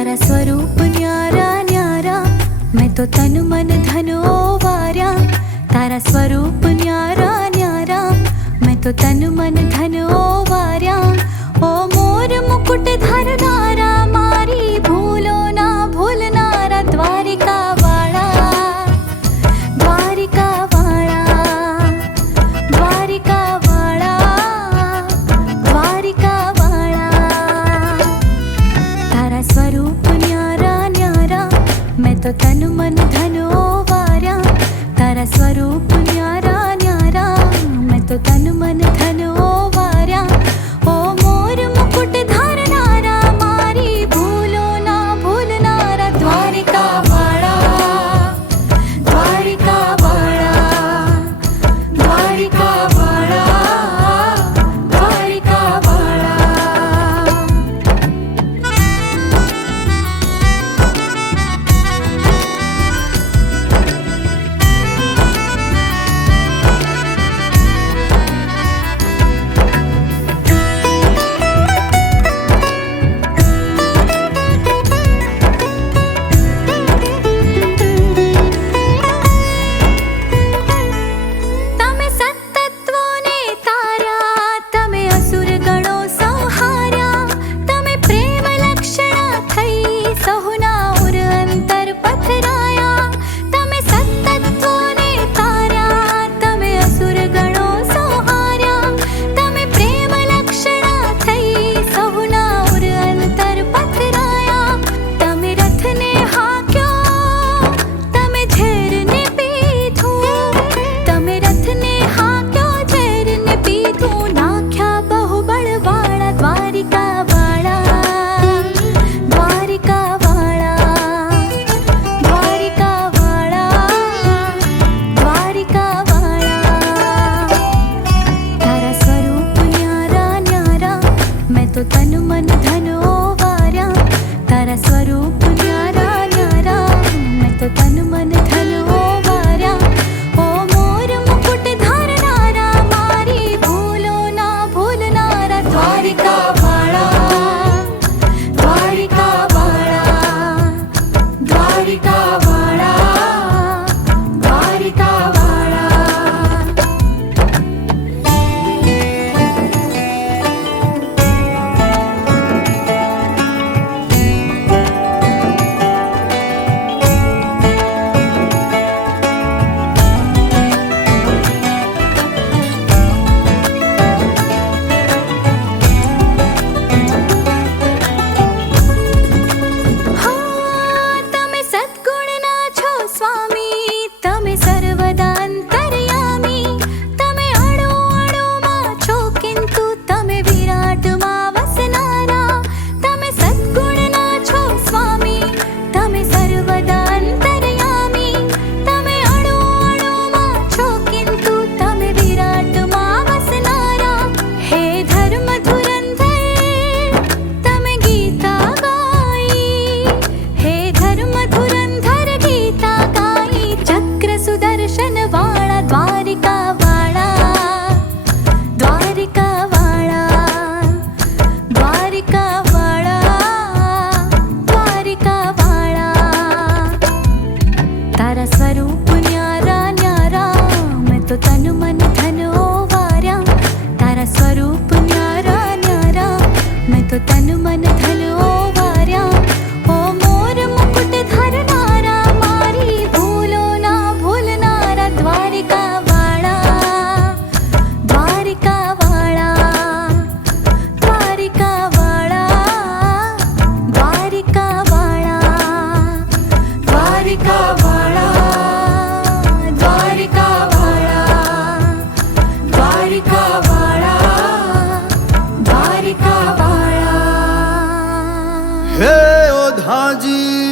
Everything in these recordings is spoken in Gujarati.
તારા સ્વરૂપ ન્યારા ન્યારા મેં તો તન મન ધનો વાર્યા તારા સ્વરૂપ ન્યારા ન્યારા મેં તો તન મન ધનો વાર્યા tenure. হাজি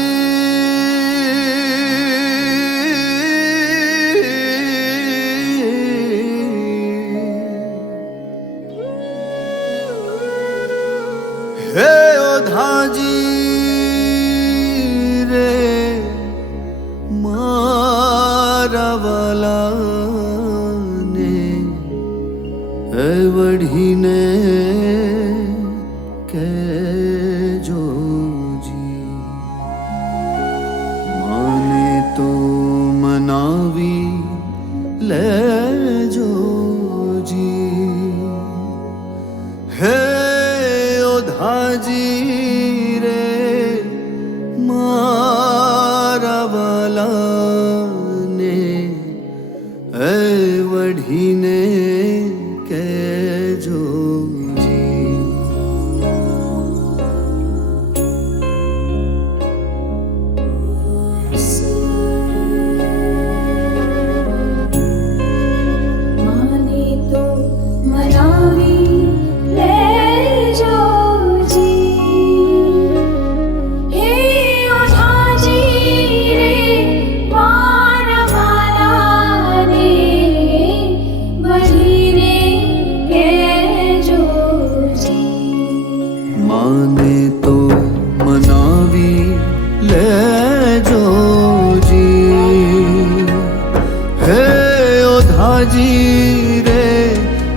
હાજી રે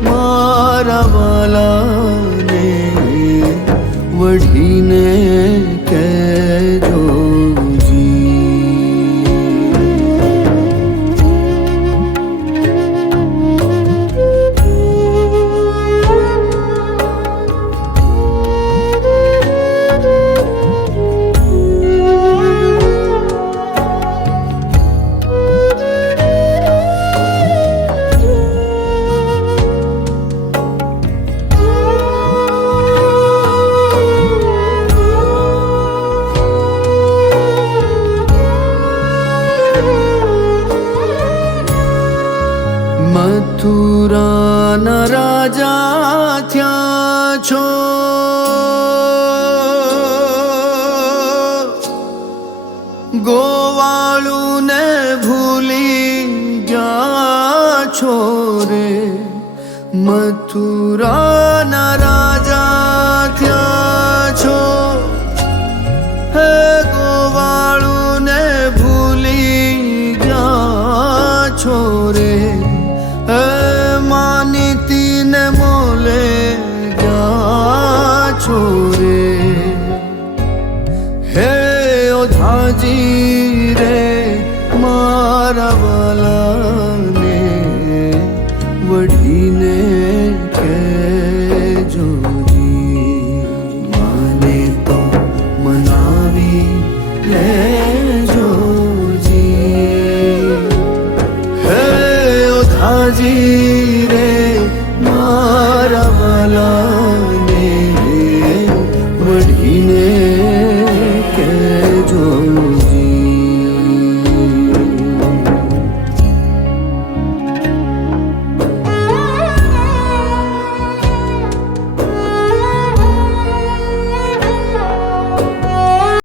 મારા વાલાને વઢીને કહેજો રાજા થયા છો. ગોવાળું ને ભૂલી ગયા છો રે મથુરા